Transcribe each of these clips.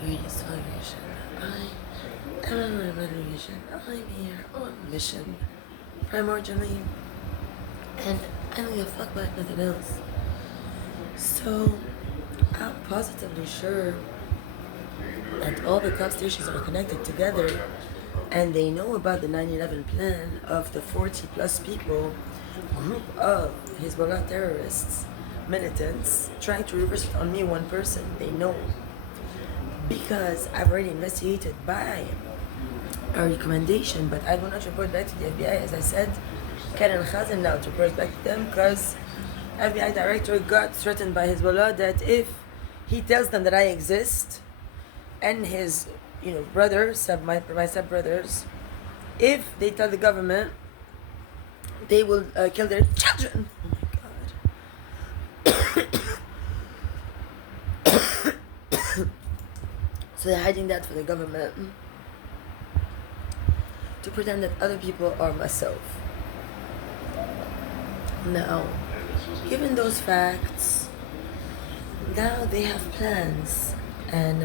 Radio Celebration. I am a motivation. I'm here on a mission, primordially, and I don't give a fuck about nothing else. So, I'm positively sure that all the cop stations are connected together and they know about the 9/11 plan of the 40 plus people, group of Hezbollah terrorists, militants, trying to reverse it on me, one person. They know. Because I've already investigated by a recommendation, but I will not report back to the FBI. As I said, Karen Khazen now to report back to them because FBI director got threatened by Hezbollah that if he tells them that I exist and his brother, my step-brothers, if they tell the government, they will kill their children. Oh my god. So they're hiding that for the government to pretend that other people are myself. Now, given those facts, now they have plans, and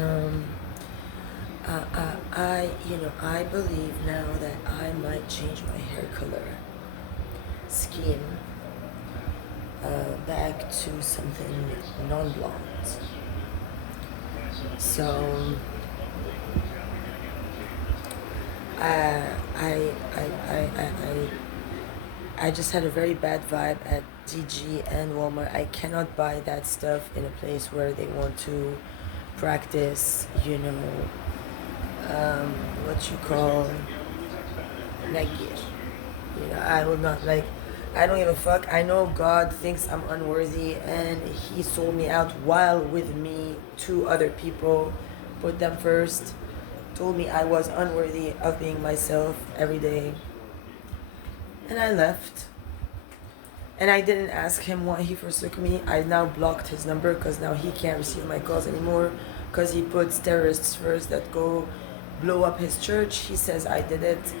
I believe now that I might change my hair color scheme back to something non-blonde. So I just had a very bad vibe at DG and Walmart. I cannot buy that stuff in a place where they want to practice, what you call negir. I will not, I don't give a fuck. I know God thinks I'm unworthy and he sold me out while with me two other people, put them first, told me I was unworthy of being myself every day. And I left. And I didn't ask him why he forsook me. I now blocked his number because now he can't receive my calls anymore because he puts terrorists first that go blow up his church. He says I did it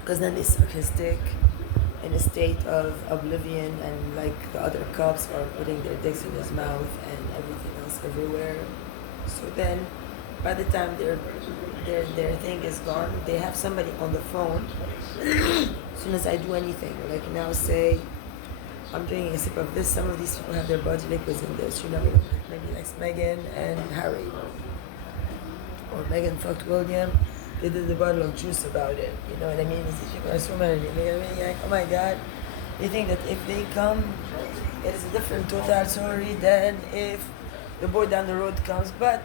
because then they suck his dick in a state of oblivion, and the other cops are putting their dicks in his mouth and everything else everywhere. So then by the time their thing is gone, they have somebody on the phone as soon as I do anything, now say I'm doing a sip of this. Some of these people have their body liquids in this, maybe like Meghan and Harry, or Meghan fucked William. They did the bottle of juice about it. You know what I mean? These people are so many. Oh my god. They think that if they come, it is a different total story than if the boy down the road comes. But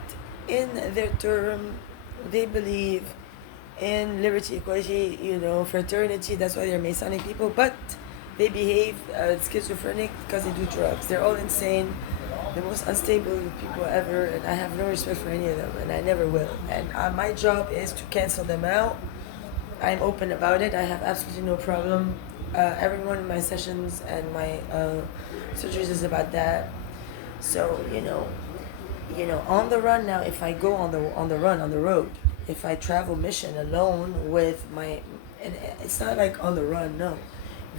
in their term, they believe in liberty, equality, fraternity. That's why they're Masonic people. But they behave schizophrenic because they do drugs. They're all insane. The most unstable people ever, and I have no respect for any of them, and I never will. And my job is to cancel them out. I'm open about it. I have absolutely no problem. Every one of my sessions and my surgeries is about that. So on the run now. If I go on the road, if I travel mission alone with and it's not like on the run. No,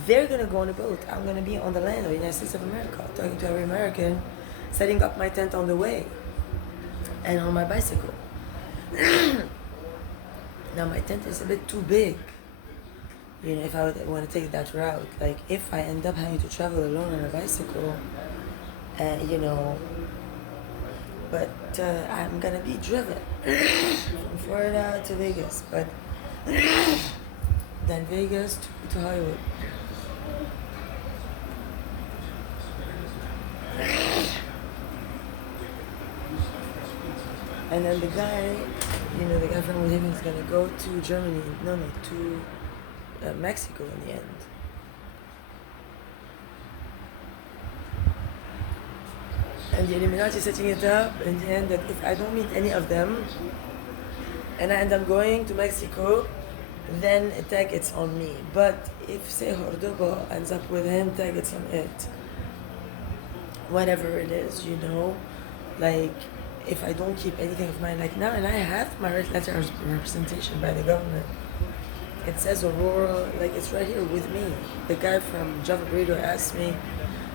they're gonna go on a boat. I'm gonna be on the land of the United States of America, talking to every American, setting up my tent on the way, and on my bicycle. Now my tent is a bit too big, if I would want to take that route. If I end up having to travel alone on a bicycle, but I'm gonna be driven from Florida to Vegas, but then Vegas to Hollywood. And then the guy from Woodhaven is gonna go to Germany. To Mexico in the end. And the Illuminati is setting it up in the end that if I don't meet any of them and I end up going to Mexico, then tag it's on me. But if say Cordoba ends up with him, tag it's on it. Whatever it is, if I don't keep anything of mine now, and I have my letter of representation by the government. It says Aurora, it's right here with me. The guy from Java Burrito asked me,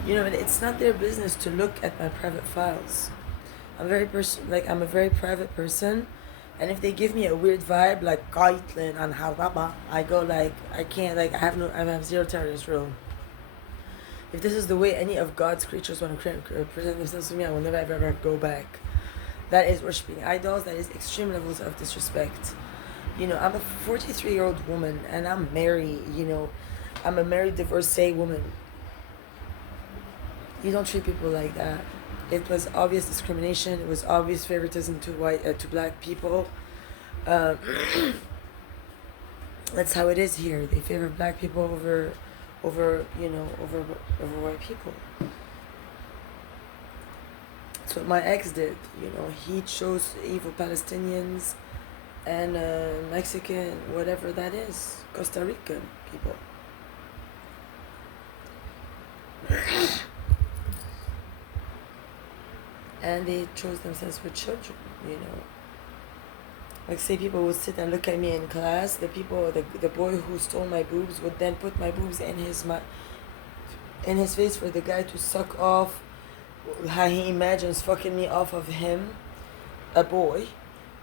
it's not their business to look at my private files. I'm I'm a very private person, and if they give me a weird vibe like kaitlen and haraba, I go like I can't, like I have zero tolerance rule. If this is the way any of God's creatures want to present themselves to me, I will never ever go back. That is worshipping idols. That is extreme levels of disrespect. I'm a 43-year-old woman and I'm married. I'm a married divorcee woman. You don't treat people like that. It was obvious discrimination. It was obvious favoritism to black people. That's how it is here. They favor black people over white people. That's what my ex did. He chose evil Palestinians and Mexican, whatever that is, Costa Rican people. And they chose themselves for children. Like, say people would sit and look at me in class. The boy who stole my boobs would then put my boobs in his face for the guy to suck off. How he imagines fucking me off of him, a boy,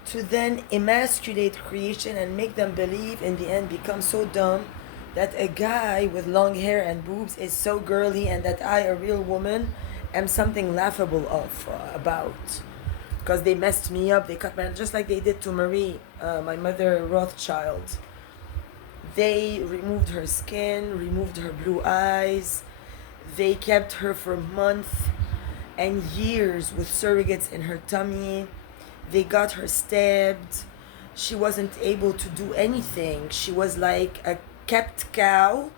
to then emasculate creation and make them believe in the end, become so dumb that a guy with long hair and boobs is so girly, and that I, a real woman, am something laughable about. Because they messed me up. They cut my, just like they did to Marie, my mother Rothschild. They removed her skin, removed her blue eyes. They kept her for months and years with surrogates in her tummy. They got her stabbed. She wasn't able to do anything. She was like a kept cow,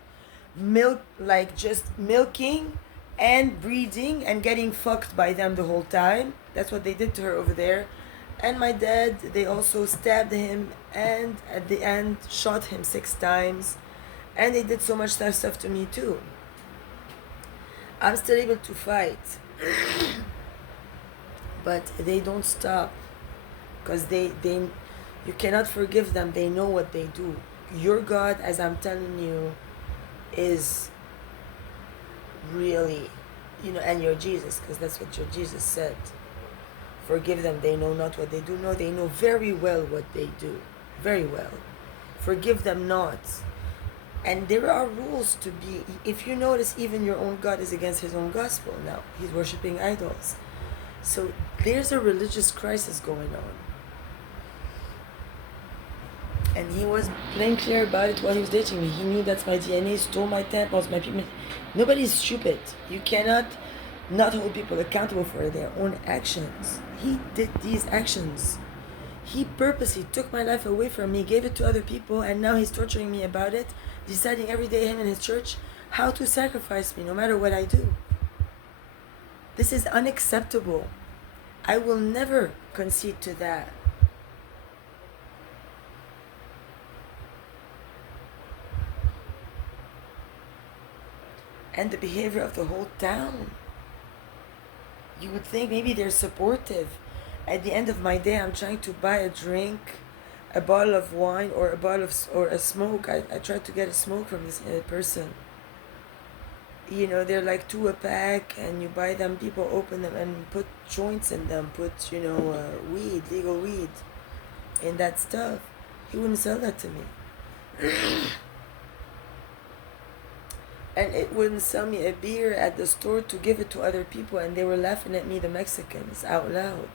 just milking and breeding and getting fucked by them the whole time. That's what they did to her over there. And my dad, they also stabbed him and at the end shot him 6 times. And they did so much stuff to me too. I'm still able to fight. But they don't stop. Because you cannot forgive them. They know what they do. Your God, as I'm telling you, is really, and your Jesus, because that's what your Jesus said. Forgive them, they know not what they do. No, they know very well what they do. Very well. Forgive them not. And there are rules to be. If you notice, even your own God is against his own gospel now. He's worshipping idols. So there's a religious crisis going on. And he was plain clear about it while he was dating me. He knew that's my DNA, stole my tampons, my people. Nobody's stupid. You cannot not hold people accountable for their own actions. He did these actions. He purposely took my life away from me, gave it to other people, and now he's torturing me about it, deciding every day, him and his church, how to sacrifice me no matter what I do. This is unacceptable. I will never concede to that. And the behavior of the whole town. You would think maybe they're supportive. At the end of my day, I'm trying to buy a drink, a bottle of wine, or a smoke. I tried to get a smoke from this person. They're like 2 a pack, and you buy them. People open them and put joints in them. Put weed, legal weed, in that stuff. He wouldn't sell that to me. And it wouldn't sell me a beer at the store to give it to other people, and they were laughing at me, the Mexicans, out loud.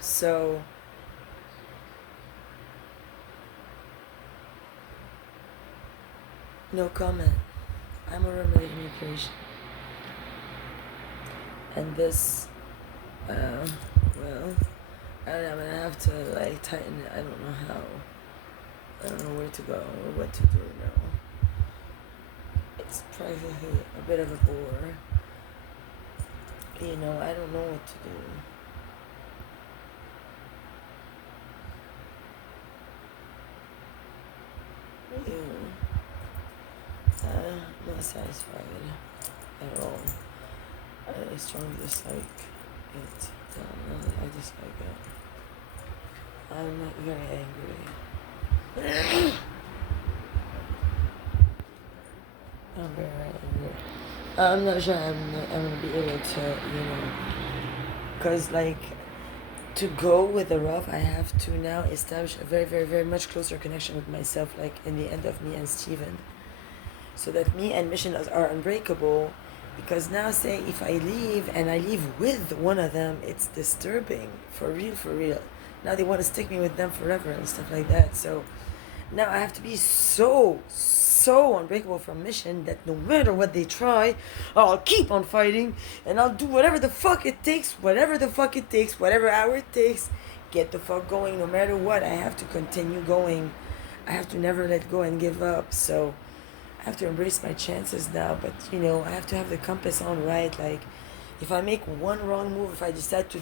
So no comment. I'm auroramotherofnewcreation0. And this, I don't know, I'm gonna have to tighten it. I don't know how. I don't know where to go or what to do now. It's practically a bit of a bore. I don't know what to do. I'm not satisfied at all. I strongly dislike it. I dislike it. I'm not very angry. I'm very angry. I'm not sure I'm gonna be able to, because like to go with the rough, I have to now establish a very, very, very much closer connection with myself, like in the end of me and Steven, so that me and Mission are unbreakable. Because now, say if I leave and I leave with one of them, it's disturbing, for real, for real. Now they want to stick me with them forever and stuff like that. So now I have to be so unbreakable from Mission that no matter what they try, I'll keep on fighting and I'll do whatever the fuck it takes, whatever hour it takes, get the fuck going no matter what. I have to continue going. I have to never let go and give up. So I have to embrace my chances now, but I have to have the compass on right. Like, if I make one wrong move, if I decide to